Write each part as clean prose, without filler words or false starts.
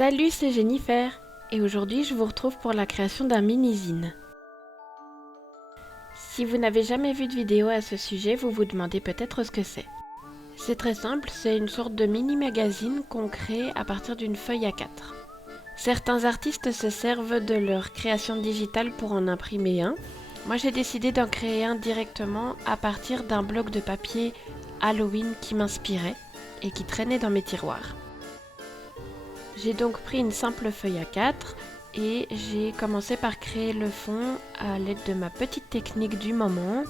Salut, c'est Jennifer et aujourd'hui je vous retrouve pour la création d'un mini-zine. Si vous n'avez jamais vu de vidéo à ce sujet, vous vous demandez peut-être ce que c'est. C'est très simple, c'est une sorte de mini-magazine qu'on crée à partir d'une feuille A4. Certains artistes se servent de leur création digitale pour en imprimer un. Moi j'ai décidé d'en créer un directement à partir d'un bloc de papier Halloween qui m'inspirait et qui traînait dans mes tiroirs. J'ai donc pris une simple feuille A4 et j'ai commencé par créer le fond à l'aide de ma petite technique du moment.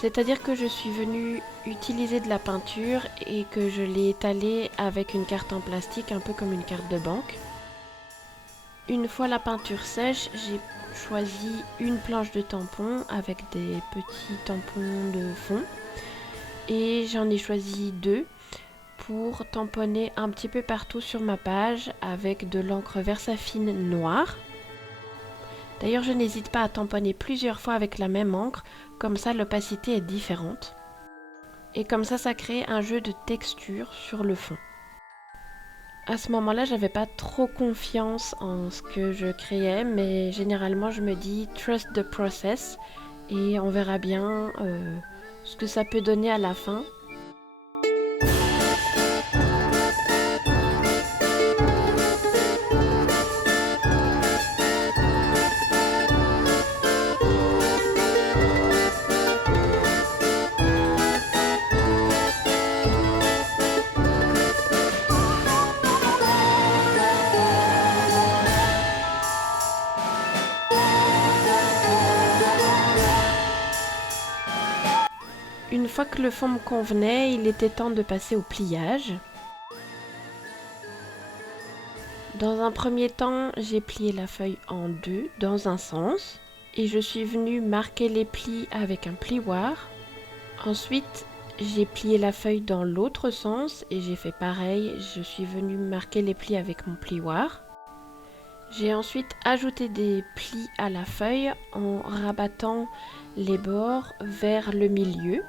C'est-à-dire que je suis venue utiliser de la peinture et que je l'ai étalée avec une carte en plastique, un peu comme une carte de banque. Une fois la peinture sèche, j'ai choisi une planche de tampon avec des petits tampons de fond. Et j'en ai choisi deux pour tamponner un petit peu partout sur ma page avec de l'encre Versafine noire. D'ailleurs, je n'hésite pas à tamponner plusieurs fois avec la même encre, comme ça l'opacité est différente. Et comme ça crée un jeu de texture sur le fond. À ce moment-là, j'avais pas trop confiance en ce que je créais, mais généralement je me dis trust the process et on verra bien ce que ça peut donner à la fin. Une fois que le fond me convenait, il était temps de passer au pliage. Dans un premier temps, j'ai plié la feuille en deux dans un sens et je suis venue marquer les plis avec un plioir. Ensuite, j'ai plié la feuille dans l'autre sens et j'ai fait pareil, je suis venue marquer les plis avec mon plioir. J'ai ensuite ajouté des plis à la feuille en rabattant les bords vers le milieu.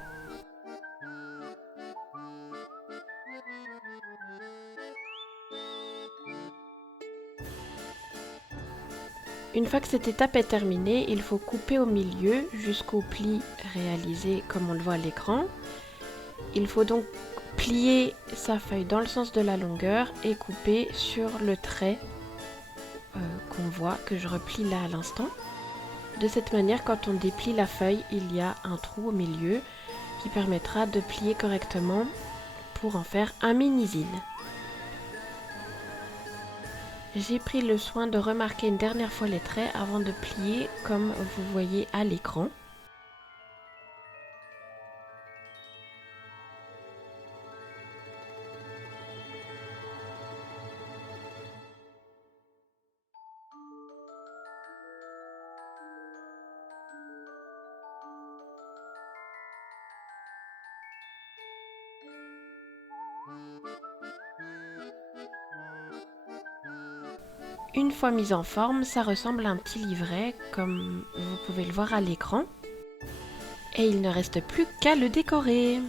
Une fois que cette étape est terminée, il faut couper au milieu jusqu'au pli réalisé comme on le voit à l'écran. Il faut donc plier sa feuille dans le sens de la longueur et couper sur le trait qu'on voit, que je replie là à l'instant. De cette manière, quand on déplie la feuille, il y a un trou au milieu qui permettra de plier correctement pour en faire un mini-zine. J'ai pris le soin de remarquer une dernière fois les traits avant de plier comme vous voyez à l'écran. Une fois mis en forme, ça ressemble à un petit livret, comme vous pouvez le voir à l'écran. Et il ne reste plus qu'à le décorer.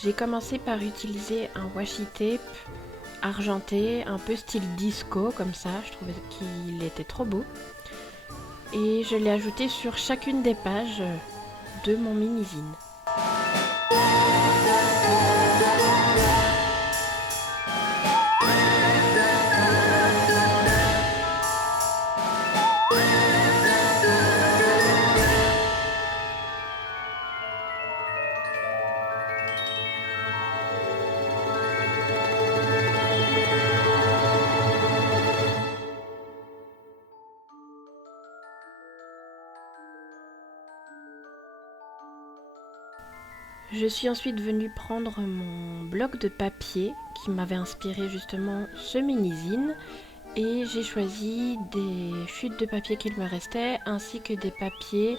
J'ai commencé par utiliser un washi tape argenté, un peu style disco, comme ça, je trouvais qu'il était trop beau. Et je l'ai ajouté sur chacune des pages de mon mini-zine. Je suis ensuite venue prendre mon bloc de papier qui m'avait inspiré justement ce mini-zine et j'ai choisi des chutes de papier qu'il me restait ainsi que des papiers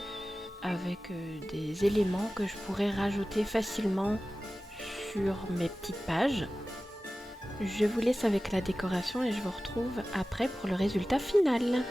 avec des éléments que je pourrais rajouter facilement sur mes petites pages. Je vous laisse avec la décoration et je vous retrouve après pour le résultat final.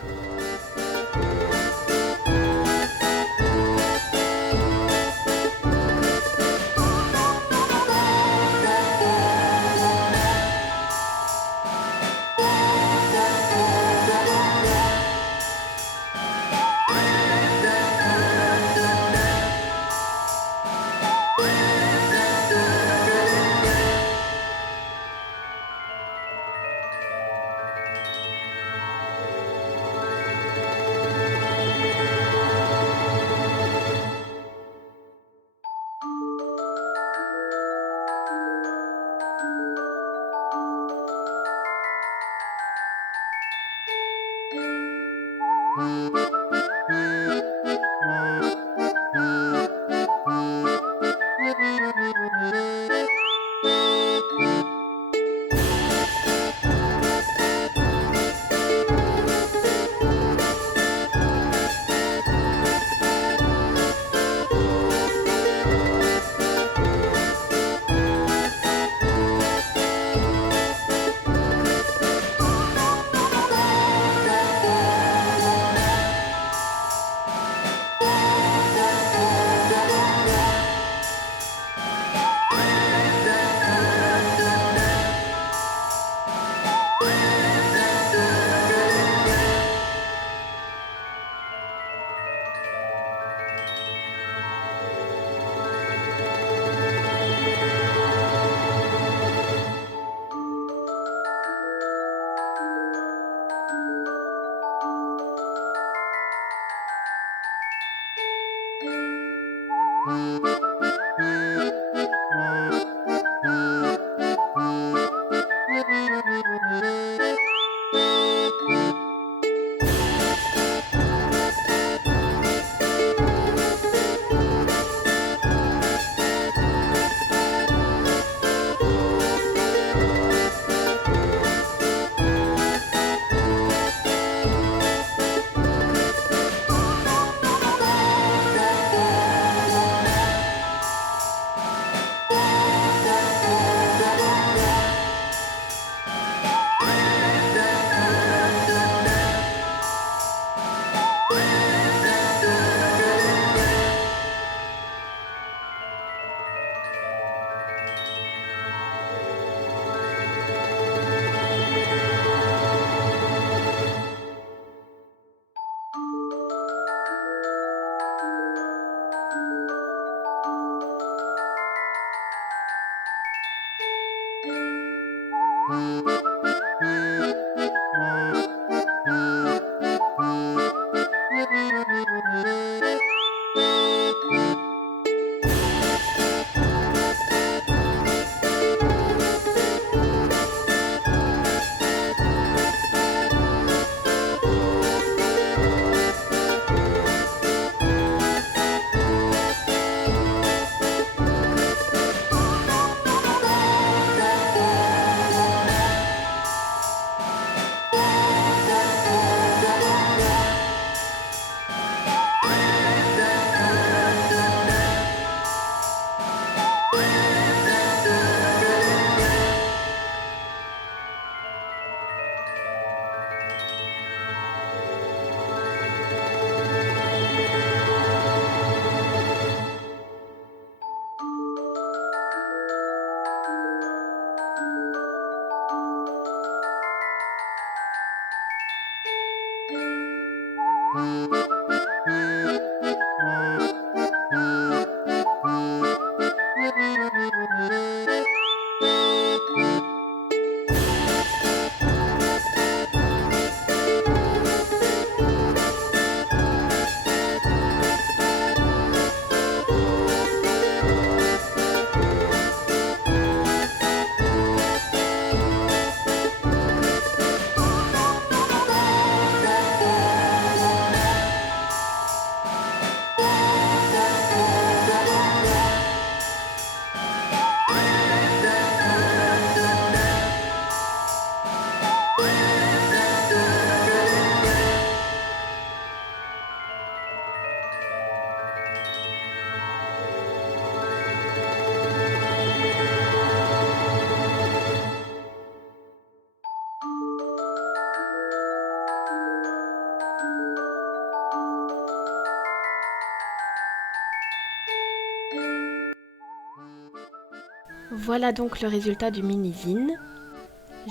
Voilà donc le résultat du mini-zine.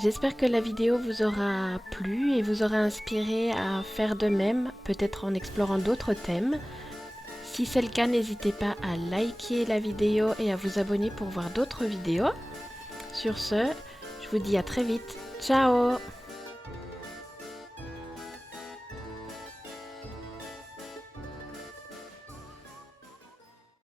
J'espère que la vidéo vous aura plu et vous aura inspiré à faire de même, peut-être en explorant d'autres thèmes. Si c'est le cas, n'hésitez pas à liker la vidéo et à vous abonner pour voir d'autres vidéos. Sur ce, je vous dis à très vite. Ciao!